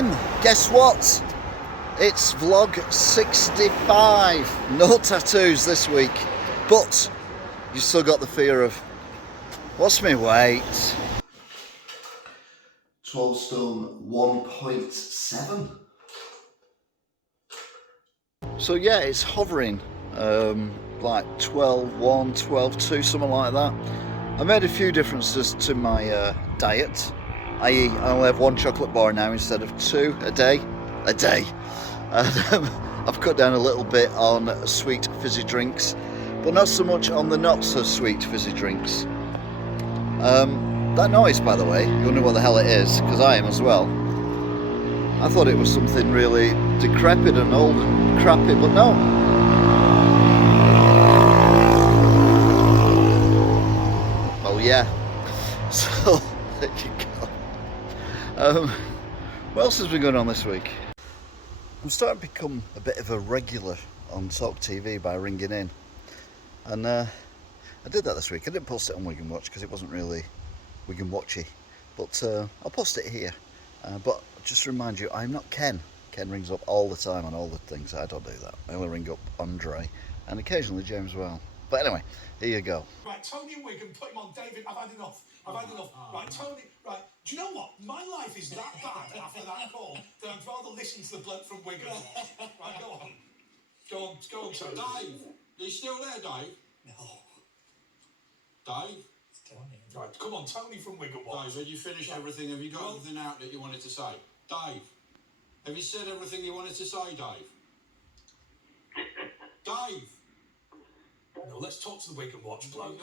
time. Guess what? It's vlog 65. No tattoos this week, but you still got the fear of what's my weight? 12 stone 1.7. So yeah, it's hovering like 12.1, 12.2, something like that. I made a few differences to my diet, i.e. I only have one chocolate bar now instead of two a day. And I've cut down a little bit on sweet fizzy drinks, but not so much on the not so sweet fizzy drinks. That noise, by the way, you wonder what the hell it is, because I am as well. I thought it was something really decrepit and old and crappy, but no. Oh yeah. So, there you go. What else has been going on this week? I'm starting to become a bit of a regular on Talk TV by ringing in. And I did that this week. I didn't post it on Wigan Watch because it wasn't really Wigan Watchy. But I'll post it here. But just to remind you, I'm not Ken. Ken rings up all the time on all the things. I don't do that. I only ring up Andre and occasionally James well. But anyway, here you go. Right, Tony and Wigan, put him on. David, I've had enough. Right, Tony, right. Do you know what? My life is that bad after that call that I'd rather listen to the bloke from Wigan. Right, go on. Go on, Tony. Dave, are you still there, Dave? No. Dave? Right, come on, Tony from Wigan. Dave, have you finished everything? Have you got everything out that you wanted to say? Dave, have you said everything you wanted to say, Dave? Dave? No, let's talk to the Wigan Watch bloke.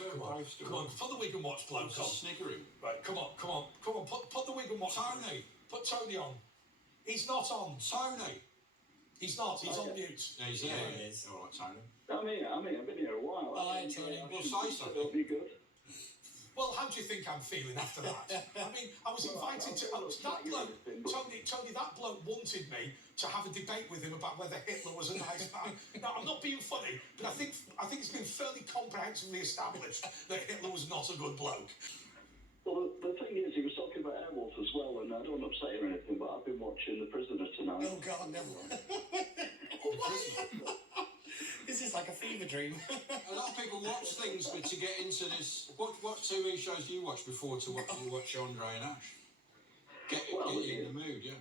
Come on, put the Wigan Watch bloke on. Sniggering. Right, come on. Put the Wigan Watch. Tony. Put Tony on. He's not on. Tony. He's not. He's on mute. Yeah, he's there. He is. All right, Tony. I mean, I've been here a while. Hi, Tony. Well, say something. It'll be good. Well, how do you think I'm feeling after that? I mean, I was invited to that bloke, Tony. That bloke wanted me to have a debate with him about whether Hitler was a nice man. Now, I'm not being funny, but I think it's been fairly comprehensively established that Hitler was not a good bloke. Well, the thing is, he was talking about Airwolf as well, and I don't want to upset you or anything, but I've been watching The Prisoner tonight. Oh, God, no. This is like a fever dream. A lot of people watch things but to get into this. What TV shows do you watch before to watch Andre and Ash? Get you in the mood, yeah.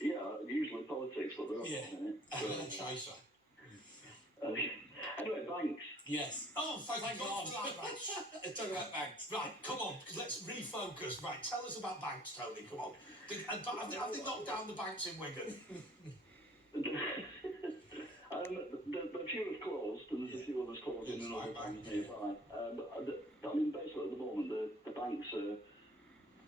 Yeah, usually politics, but they're not in it. Chaser. Anyway, Banks. Yes. Oh, thank God. Let's talk about Banks. Right, come on, let's refocus. Right, tell us about Banks, Tony. Come on. Have they knocked down the banks in Wigan? The few have closed, and there's a few others closed in another bank nearby. I mean, basically at the moment, the banks are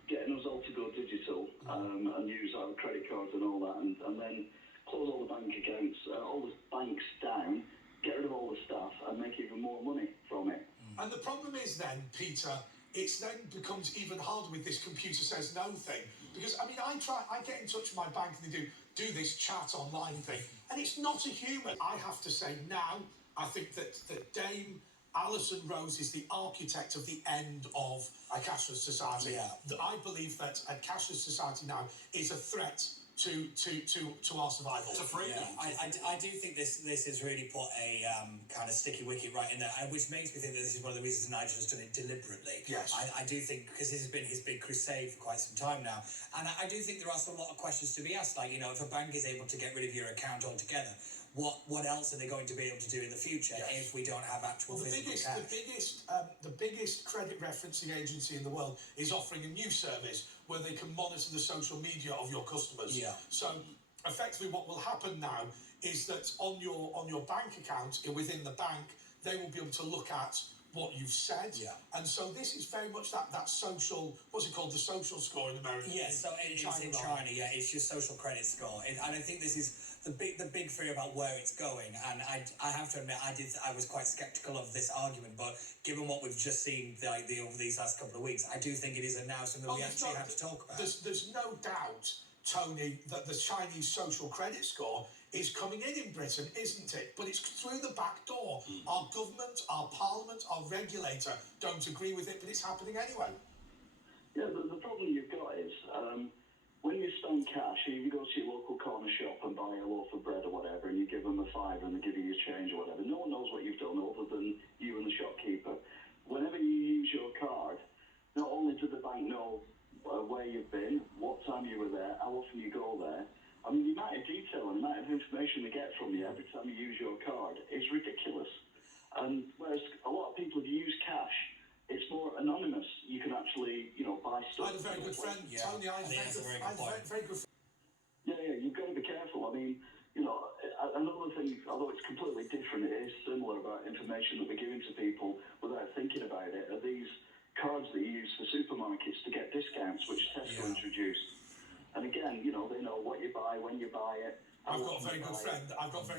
getting us all to go digital and use our credit cards and all that, and then close all the bank accounts, all the banks down, get rid of all the staff, and make even more money from it. And the problem is then, Peter, it's then becomes even harder with this computer says no thing. Because, I mean, I get in touch with my bank and they do this chat online thing, and it's not a human. I have to say now, I think that Dame Alison Rose is the architect of the end of a cashless society. Yeah. I believe that a cashless society now is a threat to our survival. It's a freak. Yeah, I do think this has really put a kind of sticky wicket right in there, which makes me think that this is one of the reasons Nigel has done it deliberately. Yes. I do think, because this has been his big crusade for quite some time now, and I do think there are still a lot of questions to be asked, like, you know, if a bank is able to get rid of your account altogether, what else are they going to be able to do in the future if we don't have actual physical cash? The biggest credit referencing agency in the world is offering a new service where they can monitor the social media of your customers. Yeah. So effectively what will happen now is that on your bank account within the bank, they will be able to look at what you've said. Yeah. And so this is very much that social, what's it called, the social score in America. Yes, so it's in China, yeah, it's your social credit score. And I think this is the big fear about where it's going. And I have to admit, I was quite sceptical of this argument, but given what we've just seen over these last couple of weeks, I do think it is now something we actually have to talk about. There's no doubt, Tony, that the Chinese social credit score is coming in Britain, isn't it? But it's through the back door. Our government, our parliament, our regulator don't agree with it, but it's happening anyway. Yeah, the problem you've got is when you spend cash, if you go a shop and buy a loaf of bread or whatever, and you give them a fiver and they give you your change or whatever. No one knows what you've done other than you and the shopkeeper. Whenever you use your card, not only do the bank know where you've been, what time you were there, how often you go there. I mean, the amount of detail and the amount of information they get from you every time you use your card is ridiculous. And whereas a lot of people, if you use cash, it's more anonymous. You can actually, buy I stuff. had a very good friend, Tony. I had a very good friend. Yeah, you've got to be careful. I mean, another thing, although it's completely different, it is similar about information that we're giving to people without thinking about it, are these cards that you use for supermarkets to get discounts, which Tesco introduced. And again, they know what you buy, when you buy it. I've got a very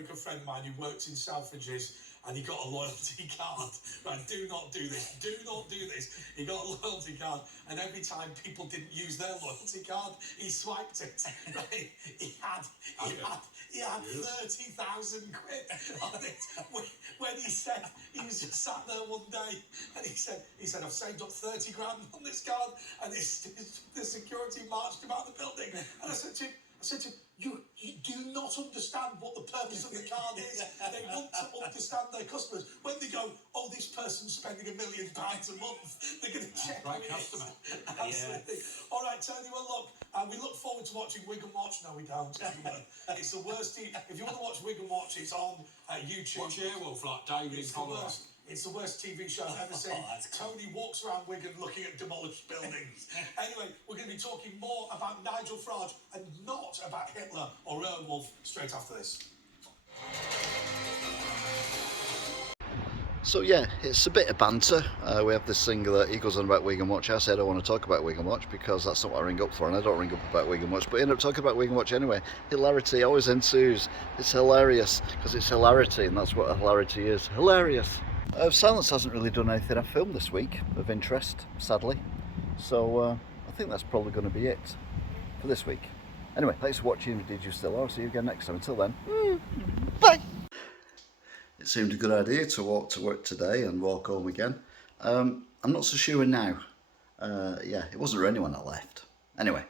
good friend of mine who works in Selfridges, and he got a loyalty card. Right, do not do this. Do not do this. He got a loyalty card, and every time people didn't use their loyalty card, he swiped it. Right? He had 30,000 quid on it. When he said he was just sat there one day, and he said I've saved up 30 grand on this card, and the security marched him out of the building. And I said to him, you do not understand what the purpose of the card is. They want to understand their customers. When they go, oh, this person's spending £1 million a month, they're going to check Right who it customer. is. Absolutely. All right, Tony, well, look, we look forward to watching Wigan Watch. No, we don't. It's the worst. If you want to watch Wigan Watch, it's on YouTube. Watch Airwolf like David in Colorado. It's the worst TV show I've ever seen. Tony walks around Wigan looking at demolished buildings. Anyway, we're going to be talking more about Nigel Farage and not about Hitler or Airwolf straight after this. So yeah, it's a bit of banter. We have this thing that he goes on about Wigan Watch. I said I don't want to talk about Wigan Watch because that's not what I ring up for, and I don't ring up about Wigan Watch, but I end up talking about Wigan Watch anyway. Hilarity always ensues. It's hilarious because it's hilarity, and that's what hilarity is. Hilarious. Silence hasn't really done anything I've filmed this week of interest, sadly. So I think that's probably going to be it for this week. Anyway, thanks for watching. Did you still are? See you again next time. Until then, bye. It seemed a good idea to walk to work today and walk home again. I'm not so sure now. Yeah, it wasn't really anyone that left. Anyway.